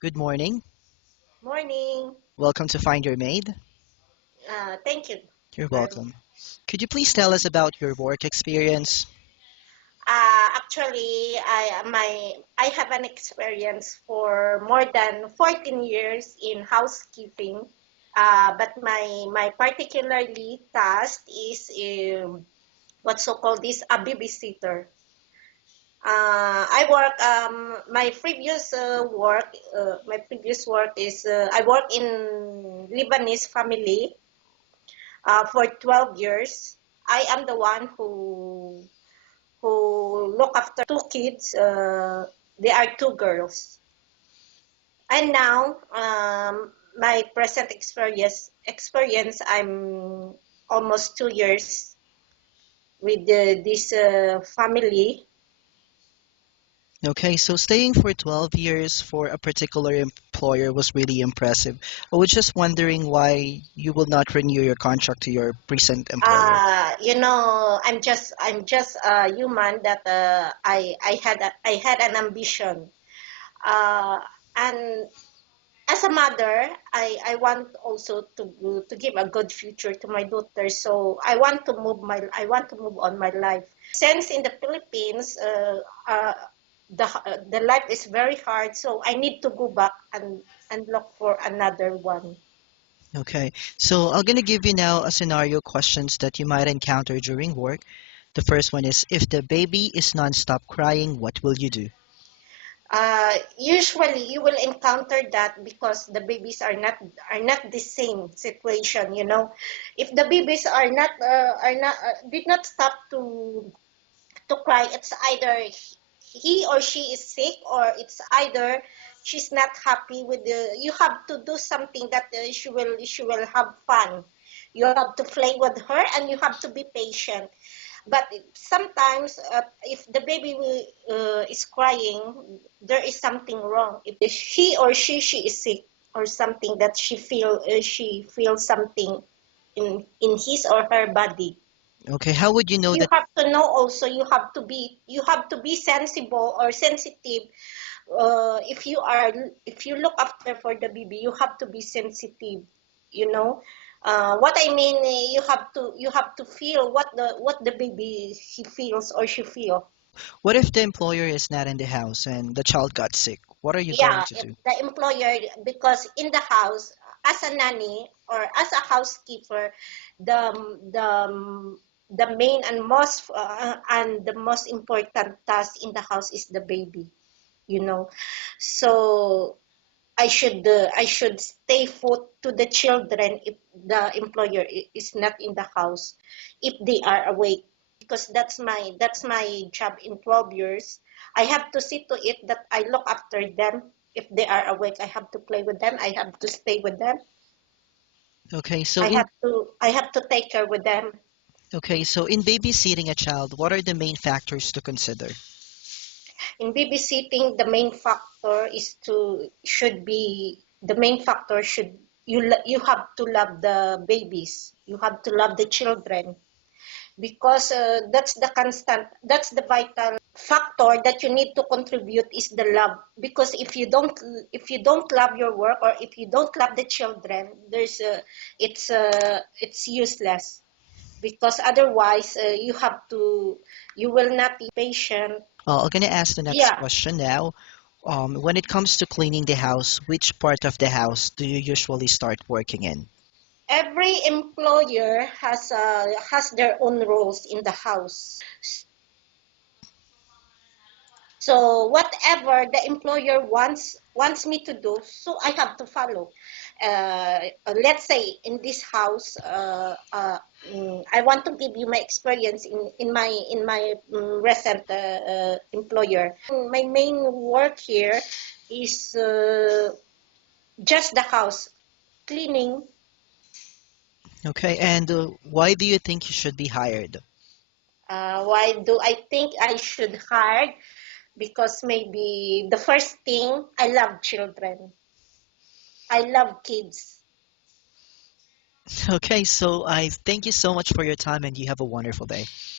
Good morning. Morning. Welcome to Find Your Maid. Thank you You're very much. welcome. Could you please tell us about your work experience? Actually, I have an experience for more than 14 years in housekeeping. But my particularly task is what's so called this a babysitter. I work my previous work is I work in Lebanese family for 12 years. I am the one who look after two kids. They are two girls. And now, my present experience, I'm almost 2 years with this family. Okay, so staying for 12 years for a particular employer was really impressive. I was just wondering why you will not renew your contract to your present employer. I'm just a human that I had an ambition. Uh, and as a mother, I want also to give a good future to my daughter. So I want to move on my life. Since in the Philippines, the life is very hard, so I need to go back and look for another one. Okay, so I'm gonna give you now a scenario questions that you might encounter during work. The first one is if the baby is non-stop crying, what will you do? Usually you will encounter that because the babies are not the same situation. If the babies are not did not stop to cry, it's either he or she is sick, or it's either she's not happy with the. You have to do something that she will have fun. You have to play with her, and you have to be patient. But sometimes, if the baby is crying, there is something wrong. If he or she is sick, or something that she feels something in his or her body. Okay, how would you know You that? have to know also, you have to be sensible or sensitive. If you look after for the baby, you have to be sensitive. What I mean, you have to feel what the baby he feels or she feel. What if the employer is not in the house and the child got sick? What are you going Yeah, to if do? the employer, because in the house, as a nanny or as a housekeeper, the the main and the most important task in the house is the baby. you know so I should stay put to the children if the employer is not in the house, if they are awake, because that's my job in 12 years. I have to see to it that I look after them. If they are awake, I have to play with them. I have to stay with them. Okay, so I in have to I have to take care with them. okay, so in babysitting a child, what are the main factors to consider? In babysitting, the main factor should you have to love the babies. You have to love the children, because that's the vital factor that you need to contribute, is the love. Because if you don't love your work, or if you don't love the children, it's useless. Because otherwise, you will not be patient. Well, I'm gonna ask the next Yeah. question now. When it comes to cleaning the house, which part of the house do you usually start working in? Every employer has their own roles in the house. So whatever the employer wants me to do, so I have to follow. Let's say in this house, I want to give you my experience in my recent employer. My main work here is just the house cleaning. Okay, and why do you think you should be hired? Why do I think I should hire? Because maybe the first thing, I love children. I love kids. Okay, so I thank you so much for your time and you have a wonderful day.